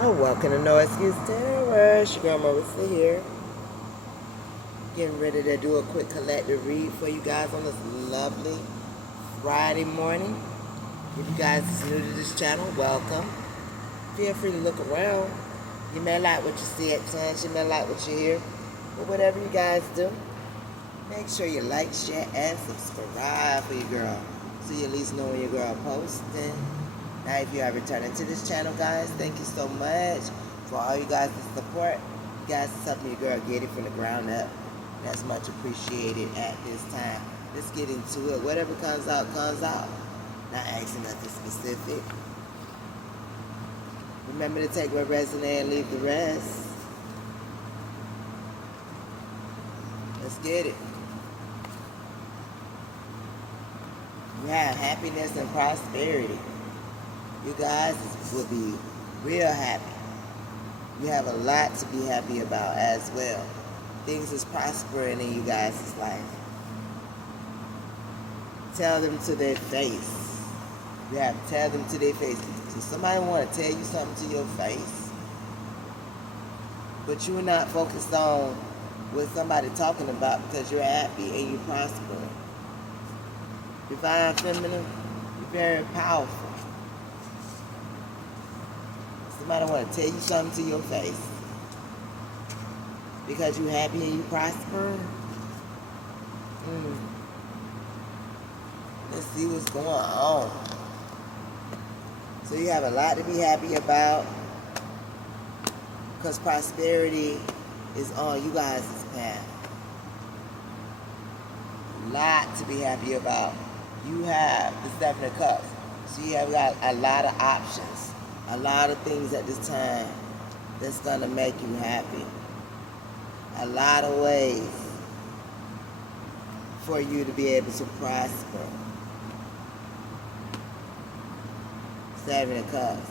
Oh, welcome to No Excuse Terror. Your girl Marissa here. Getting ready to do a quick collective read for you guys on this lovely Friday morning. If you guys is new to this channel, welcome. Feel free to look around. You may like what you see at times, you may like what you hear. But whatever you guys do, make sure you like, share, and subscribe for your girl. So you at least know when your girl posting. Now, if you are returning to this channel, guys, thank you so much for all you guys' support. You guys is helping your girl get it from the ground up. That's much appreciated at this time. Let's get into it. Whatever comes out, comes out. Not asking nothing specific. Remember to take what resonates and leave the rest. Let's get it. You have happiness and prosperity. You guys will be real happy. You have a lot to be happy about as well. Things is prospering in you guys' life. Tell them to their face. You have to tell them to their face. So somebody want to tell you something to your face, but you're not focused on what somebody talking about because you're happy and you're prospering. Divine Feminine, you're very powerful. Somebody want to tell you something to your face because you're happy and you prosper. Let's see what's going on. So you have a lot to be happy about because prosperity is on you guys' path. A lot to be happy about. You have the Seven of Cups. So you have got a lot of options. A lot of things at this time that's going to make you happy. A lot of ways for you to be able to prosper. Seven of Cups.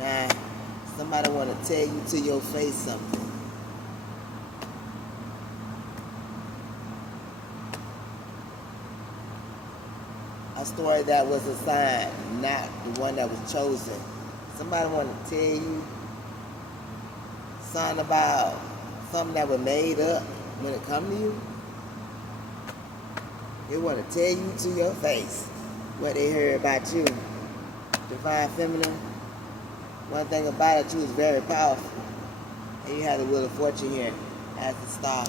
Now, somebody want to tell you to your face something. A story that was assigned, not the one that was chosen. Somebody want to tell you something about something that was made up when it come to you. They want to tell you to your face what they heard about you. Divine Feminine, one thing about it, you is very powerful. And you have the Wheel of Fortune here as the star.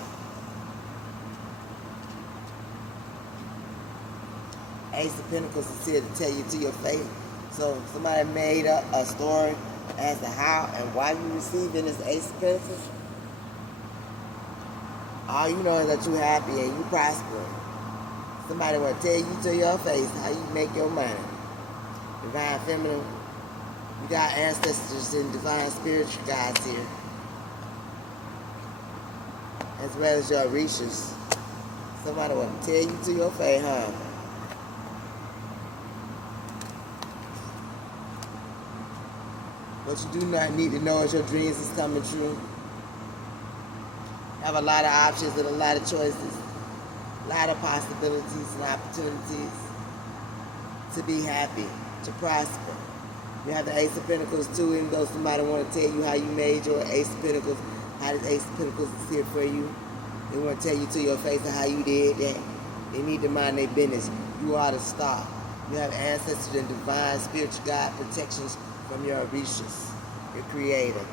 Ace of Pentacles is here to tell you to your face. So somebody made up a story as to how and why you receiving this Ace of Pentacles. All you know is that you're happy and you prosper. Somebody want to tell you to your face how you make your money. Divine Feminine, you got ancestors and divine spiritual guides here, as well as your Orishas. Somebody want to tell you to your face, huh? What you do not need to know is your dreams is coming true. You have a lot of options and a lot of choices. A lot of possibilities and opportunities to be happy, to prosper. You have the Ace of Pentacles too, even though somebody want to tell you how you made your Ace of Pentacles, how this Ace of Pentacles is here for you. They want to tell you to your face how you did that. They need to mind their business. You are the star. You have ancestors and divine spiritual guide protections from your Orishas, your creator.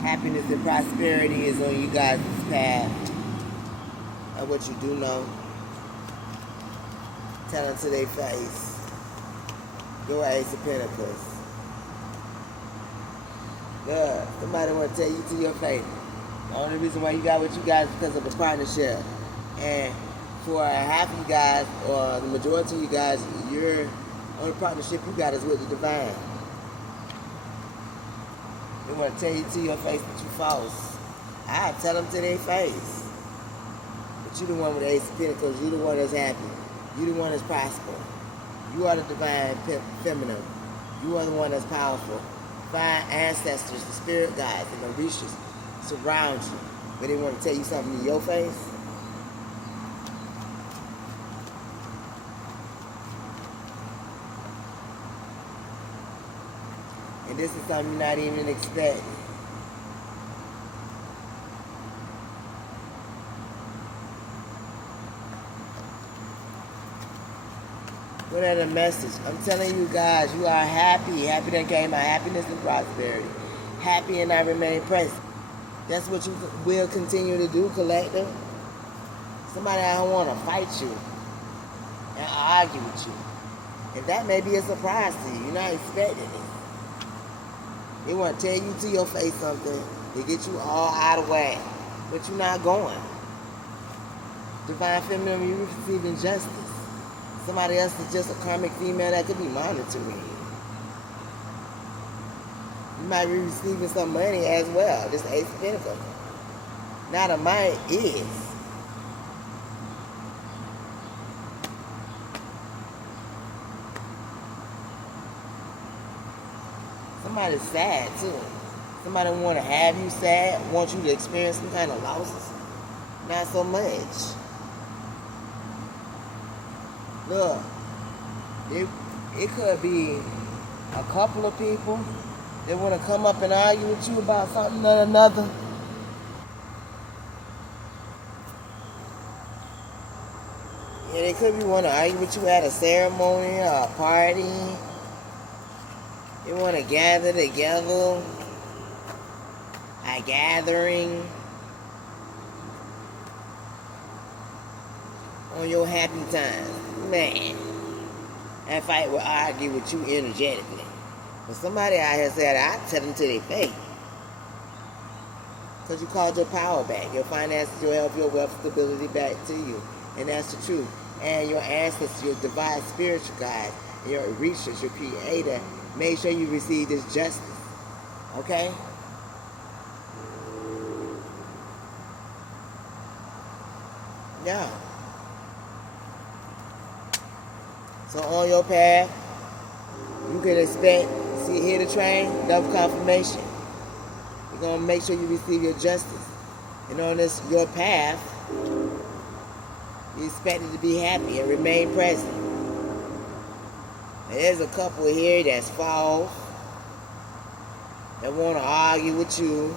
Happiness and prosperity is on you guys' path. And what you do know, tell them to their face. Your Ace of Pentacles. Good. Somebody want to tell you to your face. The only reason why you got what you got is because of a partnership. And for half of you guys, or the majority of you guys, your only partnership you got is with the divine. They want to tell you to your face that you're false. I tell them to their face. But you the one with the Ace of Pentacles. You the one that's happy. You the one that's prosperous. You are the divine feminine. You are the one that's powerful. Divine ancestors, the spirit guides, and the Orishas surround you. But they want to tell you something to your face. And this is something you're not even expecting. What are the message? I'm telling you guys, you are happy. Happy that came out. Happiness and prosperity. Happy and I remain present. That's what you will continue to do, collective. Somebody I don't want to fight you and argue with you. And that may be a surprise to you. You're not expecting it. They want to tell you to your face something to get you all out of whack. But you're not going. Divine feminine, you're receiving justice. Somebody else is just a karmic female that could be monitoring you. You might be receiving some money as well. This Ace of Pentacles. Now the money is. Somebody's sad too. Somebody want to have you sad, want you to experience some kind of losses. Not so much. Look, it could be a couple of people that want to come up and argue with you about something or another. Yeah, they could be want to argue with you at a ceremony or a party. They want to gather together, a gathering on your happy time. Man, that fight will argue with you energetically. But somebody out here said, I tell them to their face. Because you called your power back, your finances, your health, your wealth, stability back to you. And that's the truth. And your ancestors, your divine spiritual guides, your research, your creator, make sure you receive this justice. Okay? Yeah. So on your path, you can expect, hear the train, double confirmation. You're going to make sure you receive your justice. And on this, your path, you're expected to be happy and remain present. And there's a couple here that's false, that want to argue with you,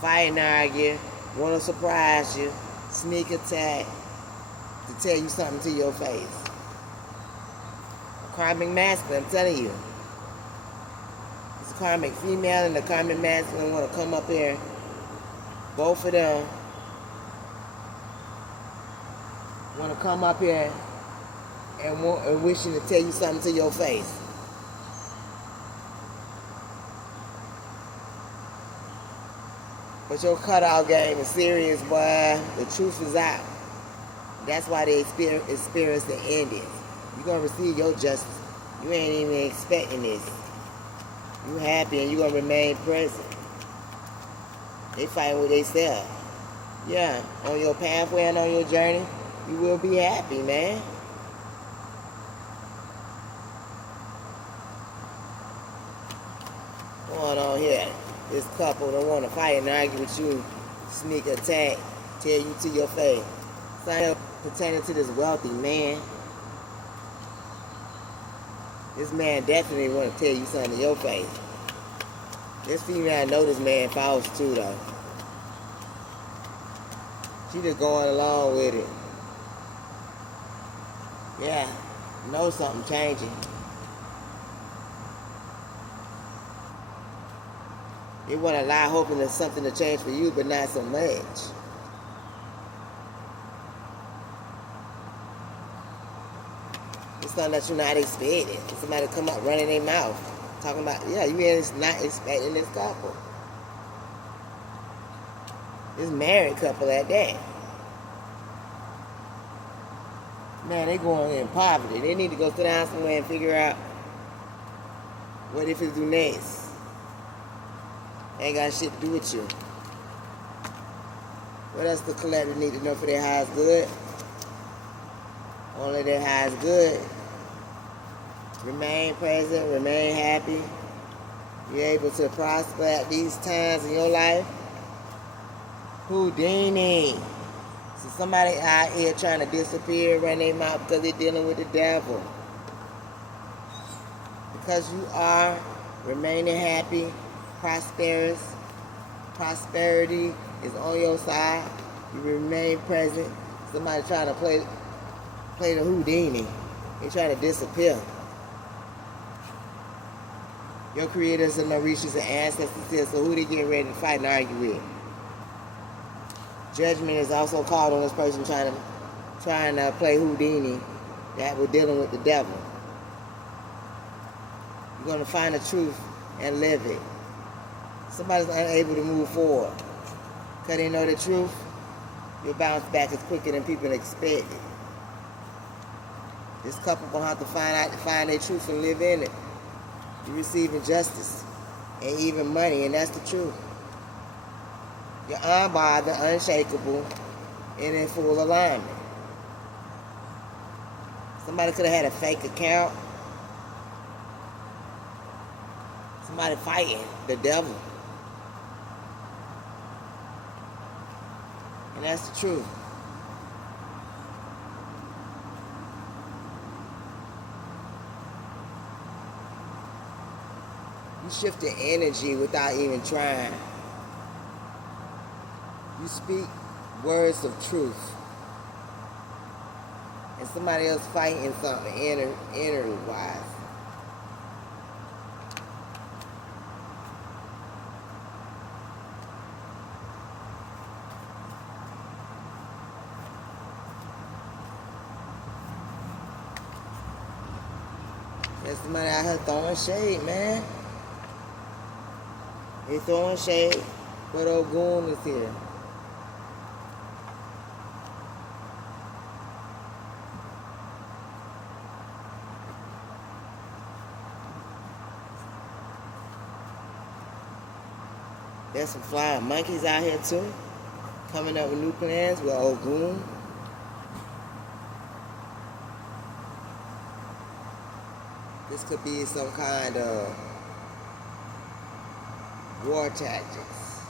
fight and argue, want to surprise you, sneak attack, to tell you something to your face. A karmic masculine, I'm telling you. It's a karmic female and the karmic masculine want to come up here. Both of them want to come up here and wishing to tell you something to your face. But your cutout game is serious, boy. The truth is out. That's why they experience the endings. You're going to receive your justice. You ain't even expecting this. You happy and you're going to remain present. They fighting with themselves. Yeah, on your pathway and on your journey, you will be happy, man. Going on here, this couple don't want to fight and argue with you, sneak attack, tell you to your face. Sign up pertaining to this wealthy man. This man definitely want to tell you something to your face. This female, I know this man false too, though. She just going along with it. Yeah, know something changing. You want to lie hoping there's something to change for you, but not so much. It's something that you're not expecting. Somebody come up running their mouth. Talking about, yeah, you ain't not expecting this couple. This married couple at that. Man, they going in poverty. They need to go sit down somewhere and figure out what if it do next. Ain't got shit to do with you. What else the collective need to know for their highest good? Only their highest good. Remain present, remain happy. You're able to prosper at these times in your life. Houdini. So somebody out here trying to disappear, run their mouth because they're dealing with the devil. The because you are remaining happy, prosperous, prosperity is on your side, you remain present. Somebody trying to play the Houdini. They trying to disappear. Your creators and Mauritius and ancestors said, so who they getting ready to fight and argue with? Judgment is also called on this person trying to play Houdini, that we're dealing with the devil. You're going to find the truth and live it. Somebody's unable to move forward because they know the truth. Your bounce back is quicker than people expect. This couple gonna have to find their truth and live in it. You're receiving justice and even money, and that's the truth. You're unbothered, unshakable, and in full alignment. Somebody could have had a fake account. Somebody fighting the devil. And that's the truth. You shift the energy without even trying. You speak words of truth. And somebody else fighting something inner wise. There's somebody out here throwing shade, man. They throwing shade, but Ogun is here. There's some flying monkeys out here too, coming up with new plans with Ogun. This could be some kind of war tactics.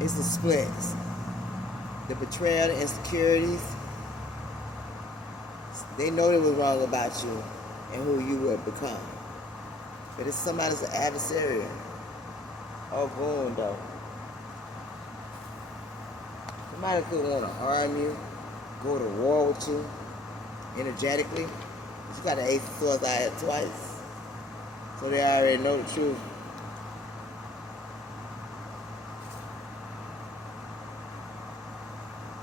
It's the splits, the betrayal, the insecurities. They know they was wrong about you and who you would become. But it's somebody's adversary. Oh, boom, though. Somebody could want to harm you, go to war with you, energetically. But you got the Ace of Swords out here twice. So they already know the truth.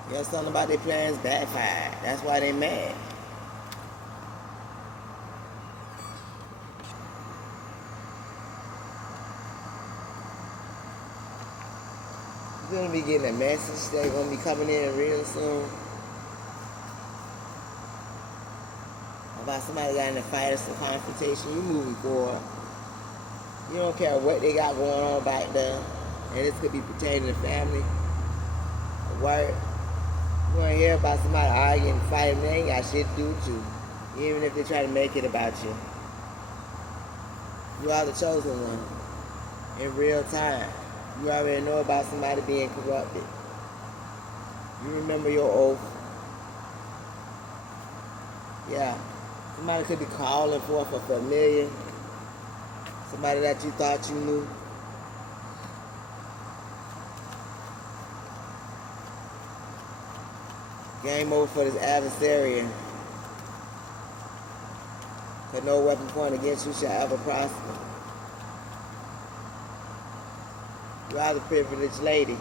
You know, something about their plans backfired. That's why they mad. You're going to be getting a message that's going to be coming in real soon about somebody got in a fight or some confrontation. You moving forward. You don't care what they got going on back there. And this could be pertaining to family, work. You want to hear about somebody arguing, fighting, they ain't got shit to do with you. Even if they try to make it about you. You are the chosen one. In real time. You already know about somebody being corrupted. You remember your oath. Yeah. Somebody could be calling for a familiar. Somebody that you thought you knew. Game over for this adversary. Because no weapon pointed against you shall ever prosper. You are the privileged lady.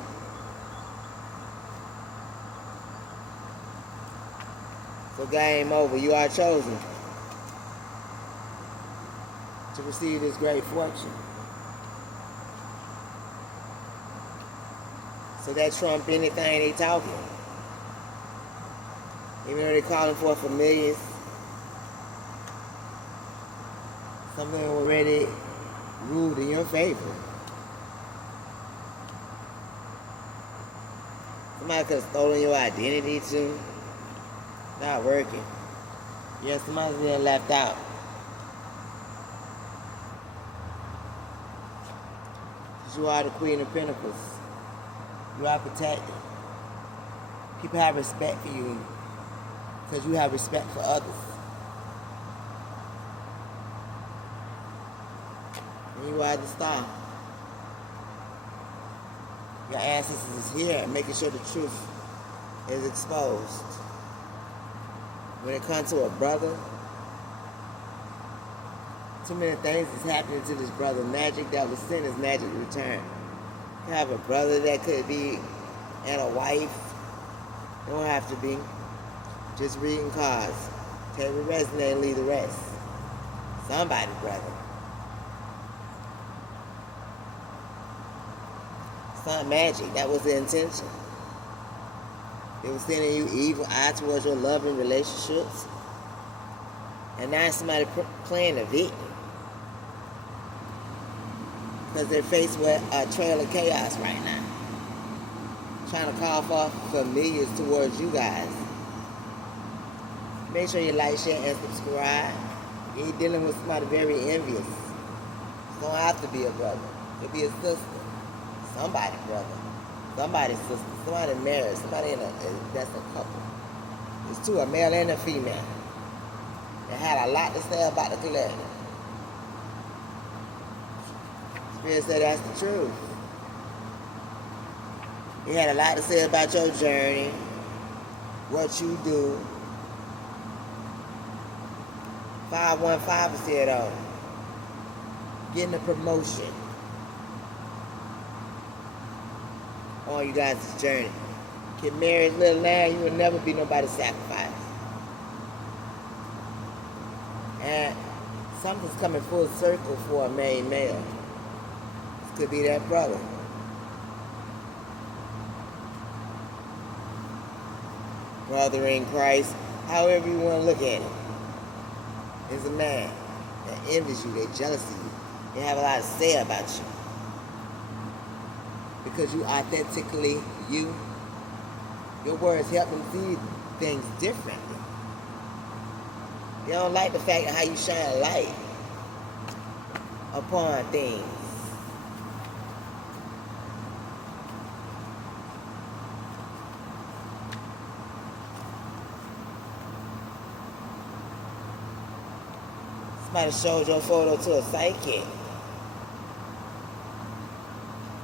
So game over. You are chosen to receive this great fortune. So that trump anything they talking. Even though they're calling for familiars, something already ruled in your favor. Somebody could have stolen your identity too. Not working. Yeah, somebody's being left out. You are the Queen of Pentacles. You are protected. People have respect for you because you have respect for others. And you are the star. Your ancestors is here making sure the truth is exposed. When it comes to a brother, too many things is happening to this brother. Magic that was sent is magic returned. You have a brother that could be and a wife. It don't have to be. Just reading cards. Take the rest and then leave the rest. Somebody, brother. It's not magic. That was the intention. It was sending you evil eye towards your loving relationships. And now somebody playing a victim. Because they're faced with a trail of chaos right now. Trying to call for familiars towards you guys. Make sure you like, share, and subscribe. You're dealing with somebody very envious. It don't have to be a brother. It could be a sister. Somebody brother. Somebody's sister. Somebody married. Somebody that's a couple. It's two, a male and a female. They had a lot to say about the collective. Spirit said that's the truth. You had a lot to say about your journey, what you do. 515 is here though. Getting a promotion on you guys' journey. Get married little now, you will never be nobody's sacrifice. And something's coming full circle for a married male. This could be that brother. Brother in Christ, however you want to look at it, is a man that envies you, they jealous of you. They have a lot to say about you. Because you authentically you. Your words help them see things differently. They don't like the fact of how you shine light upon things. Somebody showed your photo to a psychic.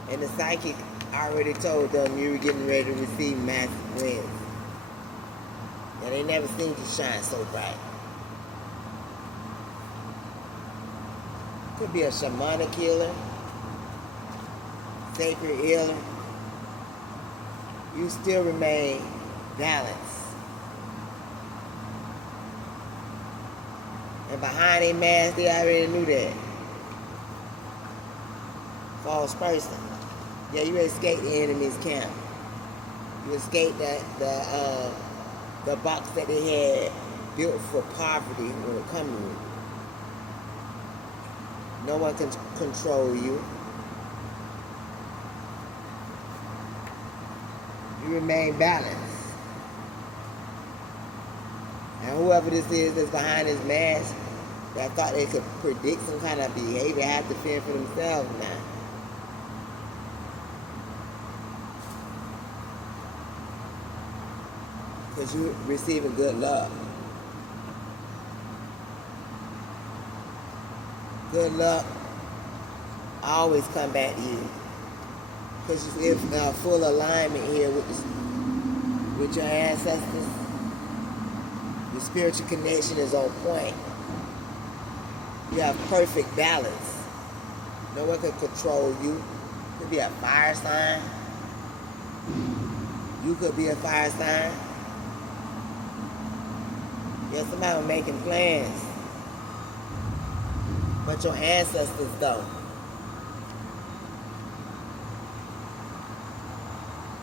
And the psychic already told them you were getting ready to receive massive wins. And they never seen you shine so bright. Could be a shamanic healer, sacred healer. You still remain balanced. And behind a mask, they already knew that. False person. Yeah, you escaped the enemy's camp. You escaped the box that they had built for poverty when it comes to you. No one can control you. You remain balanced. And whoever this is that's behind this mask that thought they could predict some kind of behavior have to fend for themselves now. Because you're receiving good luck. Good luck always come back to you. Because you're in full alignment here with your ancestors. Your spiritual connection is on point. You have perfect balance. No one can control you. Could be a fire sign. You could be a fire sign. Yeah, somebody making plans. But your ancestors don't.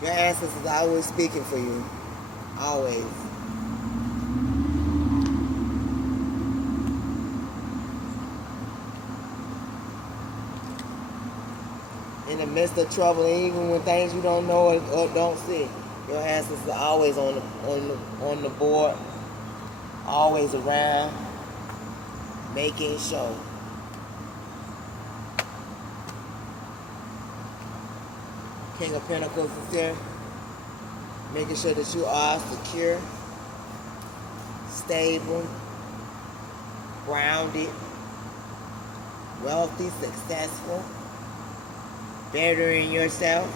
Your ancestors are always speaking for you. Always. In the midst of trouble, even when things you don't know or don't see, your ancestors are always on the board, always around, making sure. King of Pentacles is here. making sure that you are secure, stable, grounded, wealthy, successful, bettering yourself,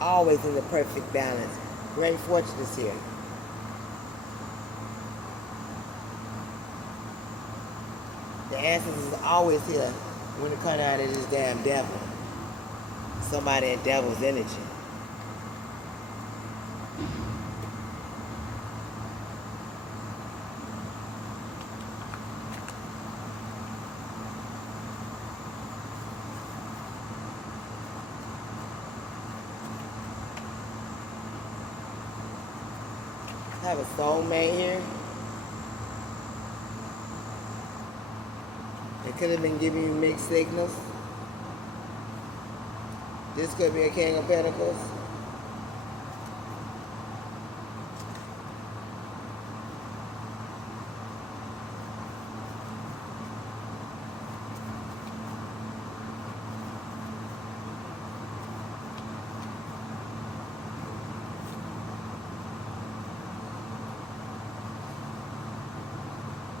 always in the perfect balance. Great fortune is here. The answers is always here when it comes out of this damn devil. Somebody in devil's energy. I have a soulmate here. It could have been giving you mixed signals. This could be a King of Pentacles.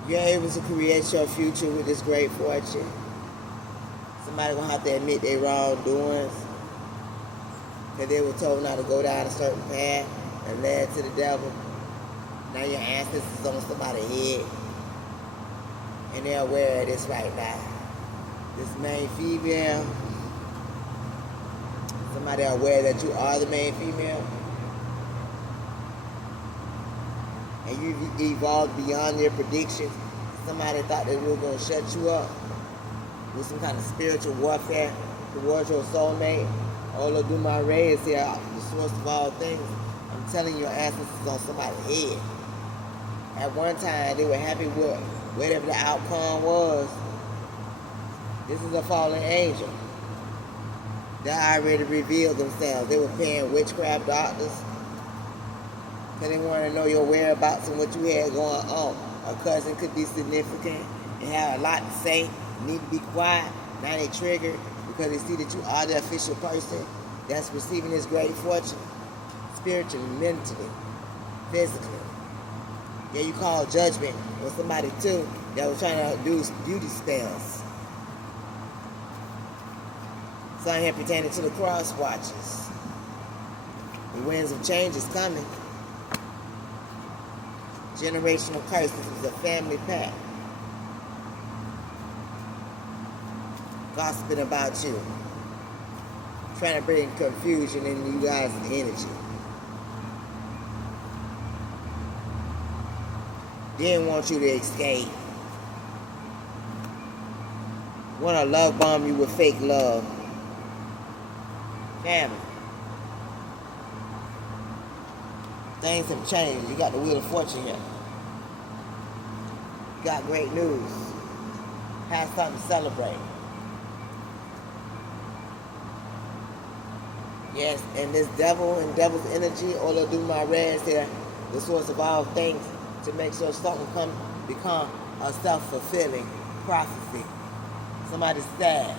You're able to create your future with this great fortune. Somebody gonna have to admit their wrongdoings, because they were told not to go down a certain path and led to the devil. Now your ancestors on somebody's head, and they're aware of this right now. This main female, somebody aware that you are the main female, and you've evolved beyond their predictions. Somebody thought they were going to shut you up with some kind of spiritual warfare towards your soulmate. Olodumare is here, the source of all things. I'm telling you, your ancestors on somebody's head. At one time, they were happy with whatever the outcome was. This is a fallen angel. They already revealed themselves. They were paying witchcraft doctors because they want to know your whereabouts and what you had going on. A cousin could be significant and have a lot to say, need to be quiet. Now they triggered because they see that you are the official person that's receiving this great fortune, spiritually, mentally, physically. Yeah, you call judgment on somebody too that was trying to do beauty spells. Something here pertaining to the cross watches. The winds of change is coming. Generational curse. This is a family pact. Gossiping about you. Trying to bring confusion in you guys' energy. Didn't want you to escape. Want to love bomb you with fake love. Family. Things have changed. You got the Wheel of Fortune here. You got great news. Have something to celebrate. Yes, and this devil and devil's energy, Olodumare is here, the source of all things, to make sure something become a self-fulfilling prophecy. Somebody's sad.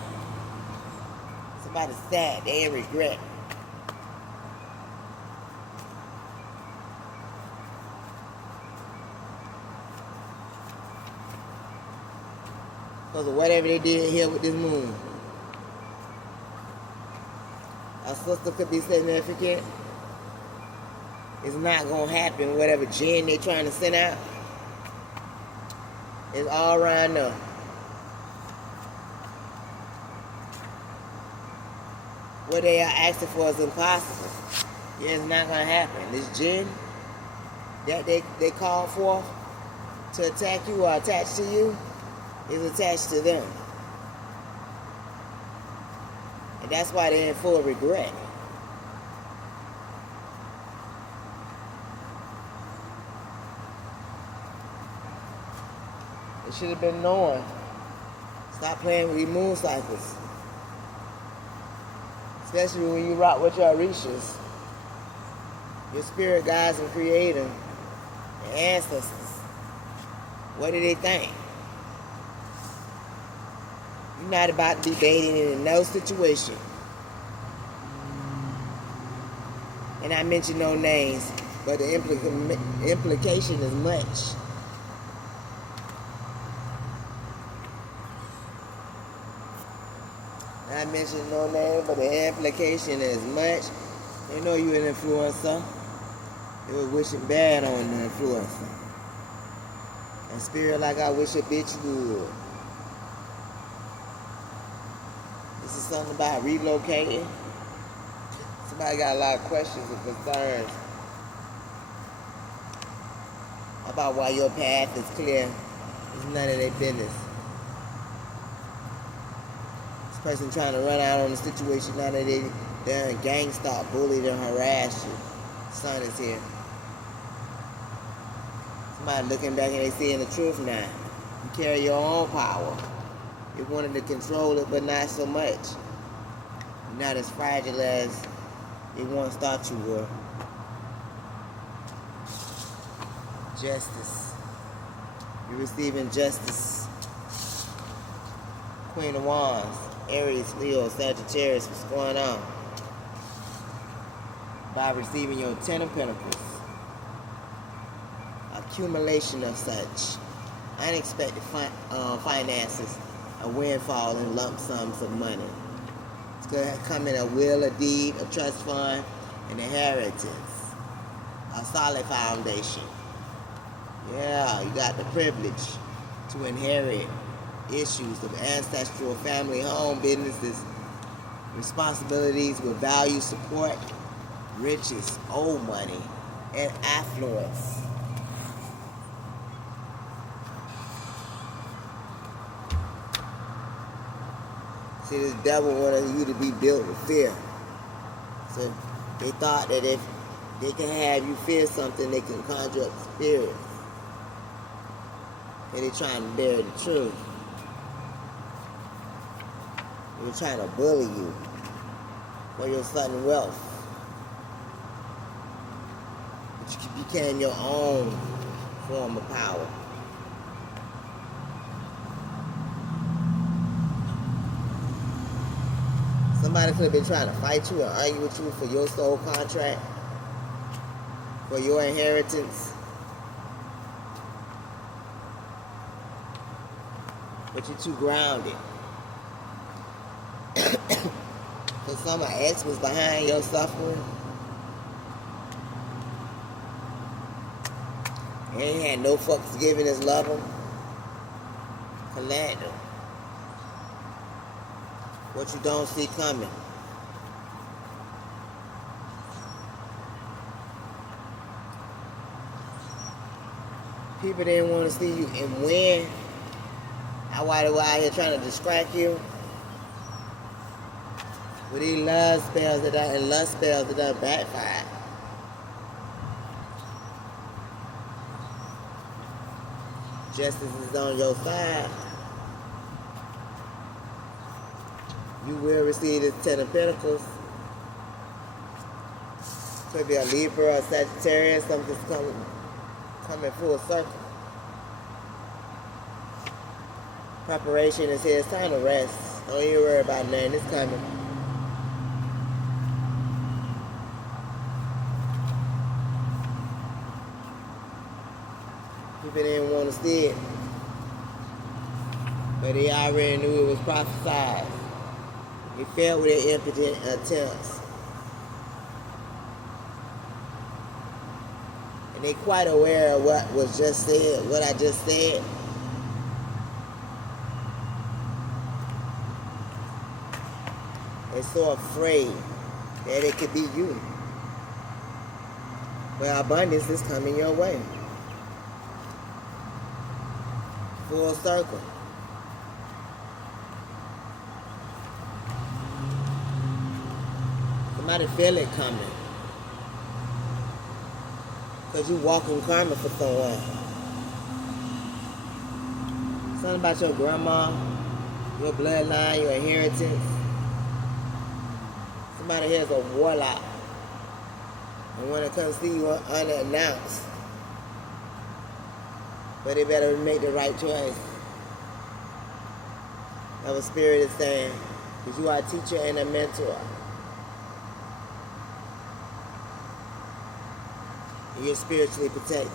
Somebody's sad. They in regret. Because of whatever they did here with this moon. A sister could be significant. It's not going to happen. Whatever gene they're trying to send out, it's all around them. What they are asking for is impossible. Yeah, it's not going to happen. This gene that they call for to attack you or attach to you is attached to them. And that's why they're in full regret. They should have been knowing. Stop playing with these moon cycles. Especially when you rock with your Orishas, your spirit guides and creator, your ancestors. What do they think? You're not about to be dating in no situation. And I mention no names, but the implication is much. I mentioned no name, but the implication is much. They know you're an influencer. They were wishing bad on the influencer. And spirit like I wish a bitch would. This is something about relocating. Somebody got a lot of questions and concerns about why your path is clear. It's none of their business. Person trying to run out on the situation now that they're in gang stalk, bullied and harassed you. Son is here. Somebody looking back and they seeing the truth now. You carry your own power. You wanted to control it, but not so much. You're not as fragile as you once thought you were. Justice. You're receiving justice. Queen of Wands. Aries, Leo, Sagittarius, what's going on? By receiving your Ten of Pentacles. Accumulation of such. Unexpected finances. A windfall in lump sums of money. It's going to come in a will, a deed, a trust fund, an inheritance. A solid foundation. Yeah, you got the privilege to inherit issues of ancestral family home businesses, responsibilities with value, support, riches, old money, and affluence. See, this devil wanted you to be built with fear. So they thought that if they can have you fear something, they can conjure up spirits. And they're trying to bury the truth. They're trying to bully you for your sudden wealth. But you became your own form of power. Somebody could have been trying to fight you or argue with you for your soul contract, for your inheritance. But you're too grounded. Because some of my ex was behind your suffering. He ain't had no fucks giving his love him. Collect him. What you don't see coming. People didn't want to see you and win. Why they were out here trying to distract you? With these love spells and lust spells that done backfired. Justice is on your side. You will receive this Ten of Pentacles. Could be a Libra or Sagittarius, something's coming full circle. Preparation is here. It's time to rest. Don't even worry about nothing. It's coming. People didn't want to see it. But they already knew it was prophesied. They failed with their impotent attempts. And they quite aware of what was just said, what I just said. They're so afraid that it could be you. But abundance is coming your way. Full circle. Somebody feel it coming. Because you walk in karma for someone. Something about your grandma, your bloodline, your inheritance. Somebody here is a warlock and want to come see you unannounced. But they better make the right choice. That's what Spirit is saying. Because you are a teacher and a mentor. and you're spiritually protected.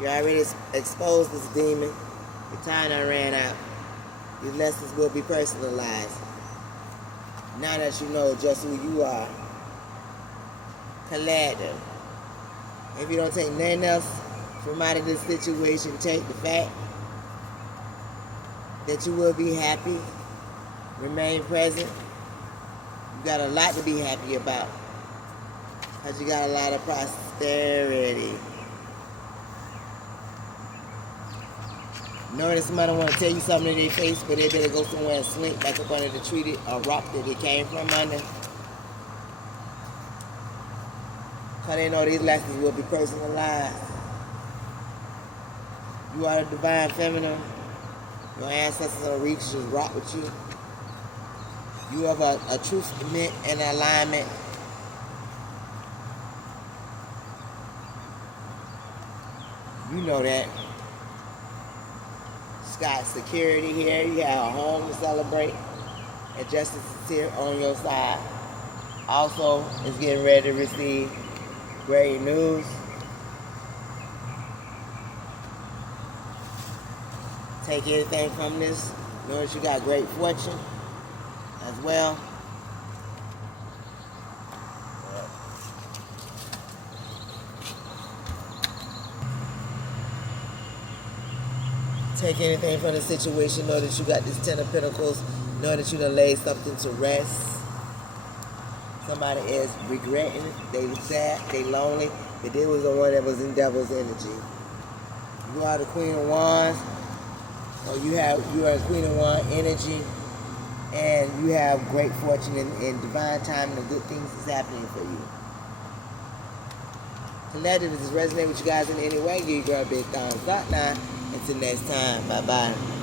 You already exposed this demon. Your time done ran out. These lessons will be personalized. Now that you know just who you are, collective. If you don't take nothing else from out of this situation, take the fact that you will be happy. Remain present. You got a lot to be happy about, because you got a lot of prosperity. Knowing that somebody want to tell you something in their face, but they better go somewhere and slink back up under the tree or rock that it came from under. Because they know these lessons will be personalized. You are the divine feminine. Your ancestors on the reach just rock with you. You have a truth and alignment. You know that. Got security here. You have a home to celebrate, and justice is here on your side. Also, is getting ready to receive great news. Take anything from this. Know that you got great fortune as well. Take anything from the situation. Know that you got this 10 of Pentacles. Know that you done laid something to rest. Somebody is regretting it. They sad, they lonely, but they was the one that was in devil's energy. You are the Queen of Wands. So you are Queen of Wands energy, and you have great fortune and divine timing and good things is happening for you. Collective, if this resonates with you guys in any way, give your girl a big thumbs up now. Until next time, bye-bye.